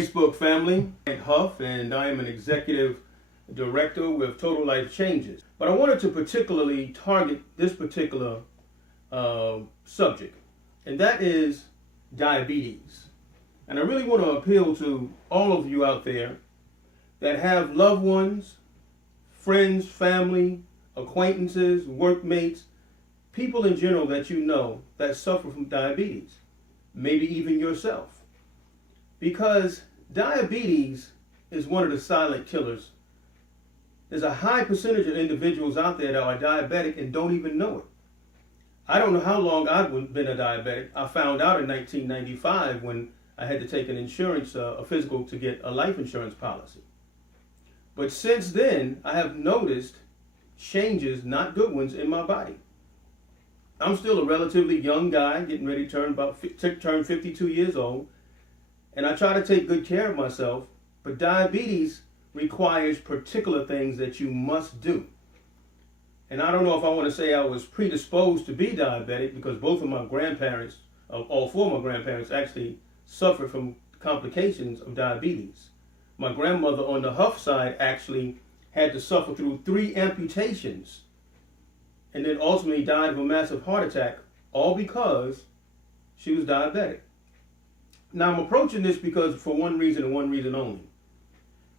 Facebook family, and Huff, and I am an executive director with Total Life Changes. But I wanted to particularly target this particular subject, and that is diabetes. And I really want to appeal to all of you out there that have loved ones, friends, family, acquaintances, workmates, people in general that you know that suffer from diabetes, maybe even yourself. Because diabetes is one of the silent killers. There's a high percentage of individuals out there that are diabetic and don't even know it. I don't know how long I've been a diabetic. I found out in 1995 when I had to take an insurance, a physical, to get a life insurance policy. But since then, I have noticed changes, not good ones, in my body. I'm still a relatively young guy, getting ready to turn 52 years old. And I try to take good care of myself, but diabetes requires particular things that you must do. And I don't know if I want to say I was predisposed to be diabetic, because both of my grandparents, all four of my grandparents, actually suffered from complications of diabetes. My grandmother on the Huff side actually had to suffer through 3 amputations and then ultimately died of a massive heart attack, all because she was diabetic. Now, I'm approaching this because for one reason and one reason only.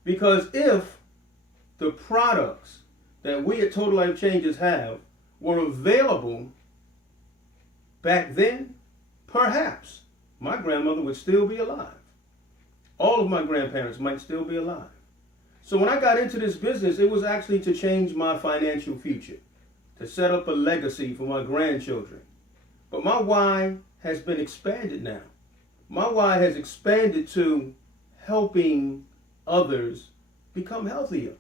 Because if the products that we at Total Life Changes have were available back then, perhaps my grandmother would still be alive. All of my grandparents might still be alive. So when I got into this business, it was actually to change my financial future, to set up a legacy for my grandchildren. But my why has been expanded now. My why has expanded to helping others become healthier.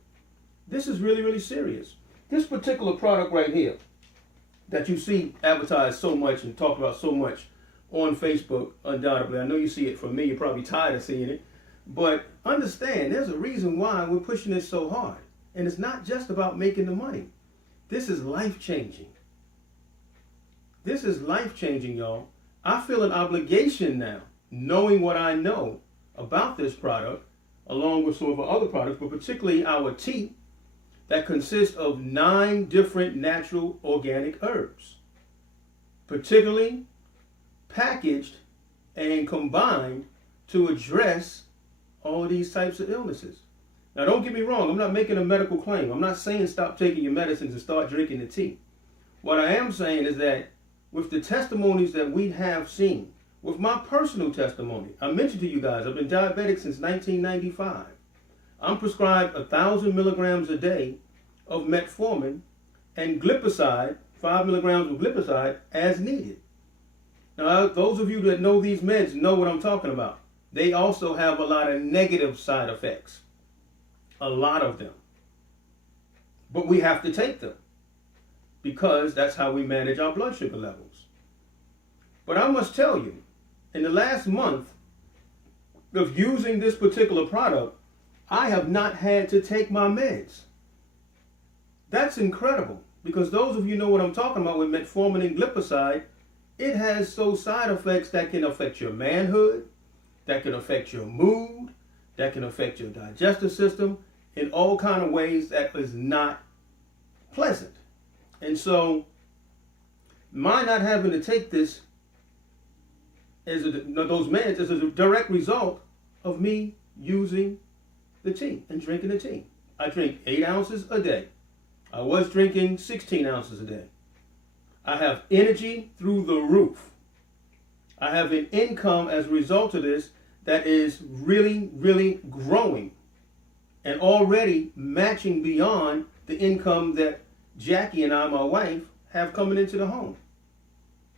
This is really, really serious. This particular product right here that you see advertised so much and talked about so much on Facebook, undoubtedly. I know you see it from me. You're probably tired of seeing it. But understand, there's a reason why we're pushing this so hard. And it's not just about making the money. This is life-changing. This is life-changing, y'all. I feel an obligation now, knowing what I know about this product, along with some of our other products, but particularly our tea, that consists of 9 different natural organic herbs, particularly packaged and combined to address all of these types of illnesses. Now, don't get me wrong, I'm not making a medical claim. I'm not saying stop taking your medicines and start drinking the tea. What I am saying is that with the testimonies that we have seen, with my personal testimony, I mentioned to you guys, I've been diabetic since 1995. I'm prescribed 1,000 milligrams a day of metformin and glipizide, 5 milligrams of glipizide, as needed. Now, those of you that know these meds know what I'm talking about. They also have a lot of negative side effects. A lot of them. But we have to take them, because that's how we manage our blood sugar levels. But I must tell you, in the last month of using this particular product, I have not had to take my meds. That's incredible, because those of you know what I'm talking about with metformin and glipizide. It has those side effects that can affect your manhood, that can affect your mood, that can affect your digestive system in all kinds of ways that is not pleasant. And so my not having to take this those meds is a direct result of me using the tea and drinking the tea. I drink 8 ounces a day. I was drinking 16 ounces a day. I have energy through the roof. I have an income as a result of this that is really, really growing and already matching beyond the income that Jackie and I, my wife, have coming into the home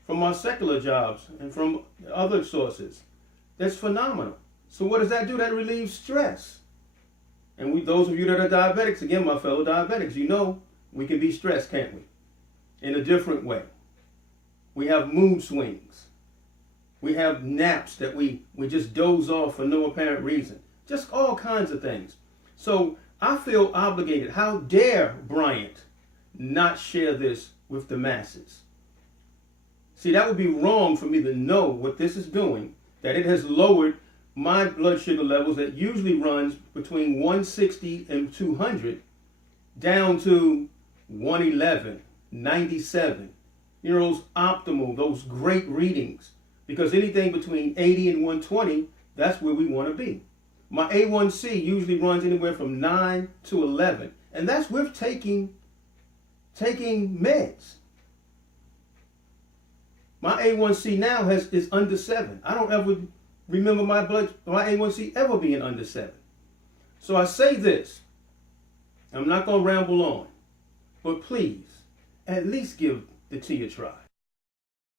from our secular jobs and from other sources. That's phenomenal. So what does that do? That relieves stress. And those of you that are diabetics, again, my fellow diabetics, you know we can be stressed, can't we? In a different way. We have mood swings. We have naps that we just doze off for no apparent reason. Just all kinds of things. So I feel obligated. How dare Bryant not share this with the masses? See, that would be wrong for me to know what this is doing, that it has lowered my blood sugar levels that usually runs between 160 and 200 down to 111, 97. You know, those optimal, those great readings. Because anything between 80 and 120, that's where we want to be. My A1C usually runs anywhere from 9 to 11. And that's with taking meds. My A1C now is under 7. I don't ever remember my A1C ever being under 7. So I say this. I'm not going to ramble on. But please, at least give the tea a try.